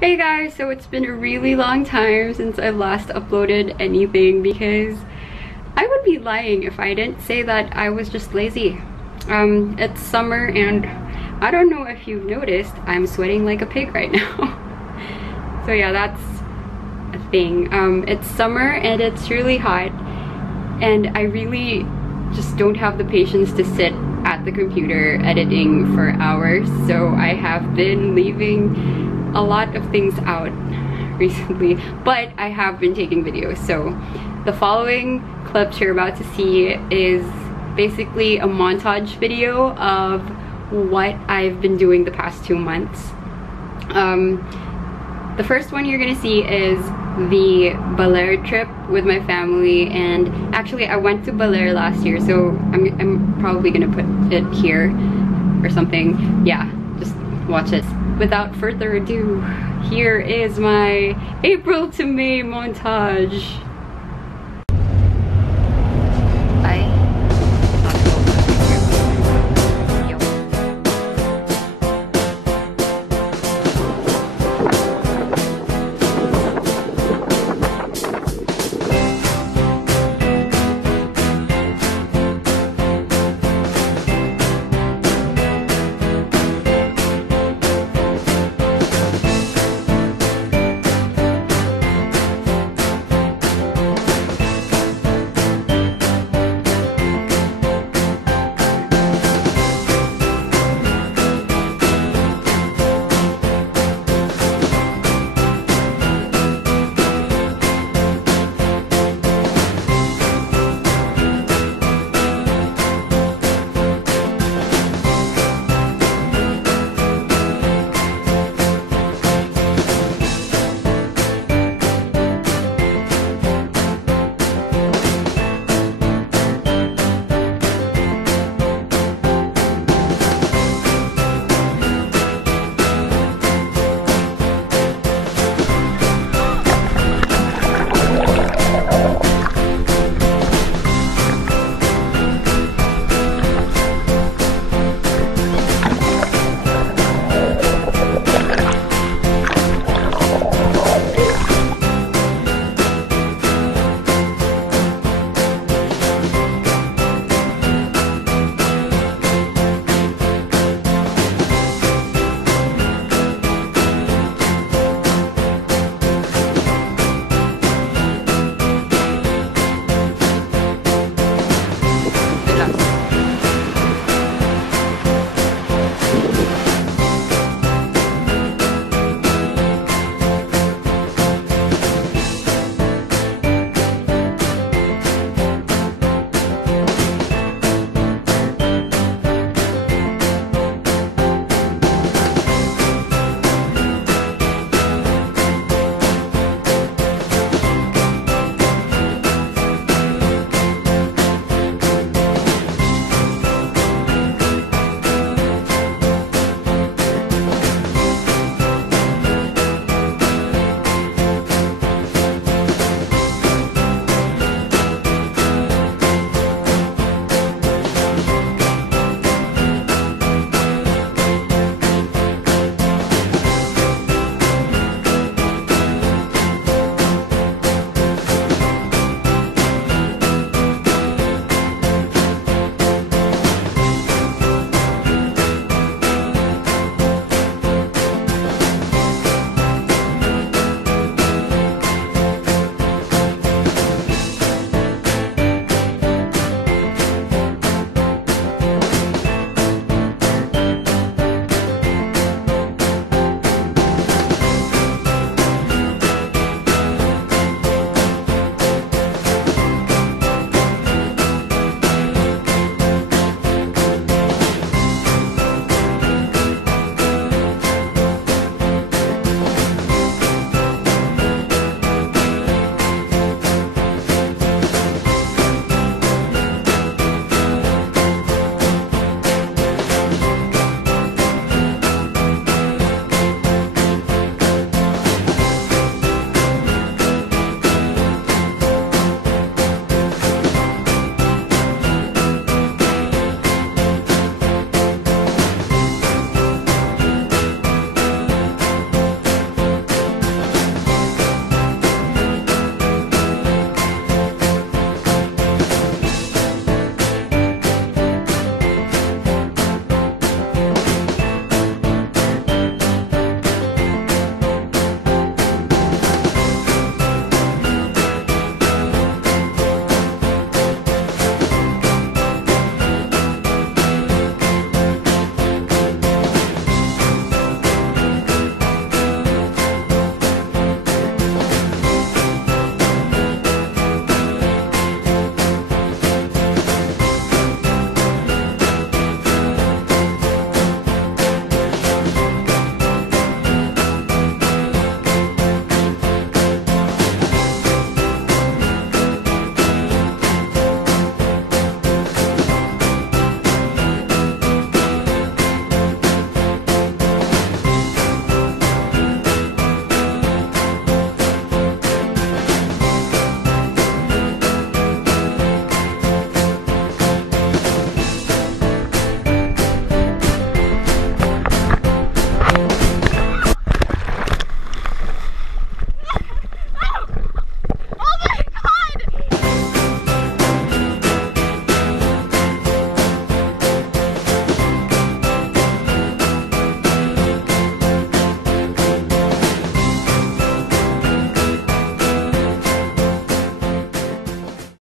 Hey guys, so it's been a really long time since I last uploaded anything because I would be lying if I didn't say that I was just lazy. It's summer and I don't know if you've noticed, I'm sweating like a pig right now. So yeah, that's a thing. It's summer and it's really hot and I really just don't have the patience to sit at the computer editing for hours, so I have been leaving a lot of things out recently, but I have been taking videos. So the following clips you're about to see is basically a montage video of what I've been doing the past 2 months. The first one you're gonna see is the Baler trip with my family, and actually I went to Baler last year, so I'm probably gonna put it here or something. Yeah, just watch it. Without further ado, here is my April to May montage.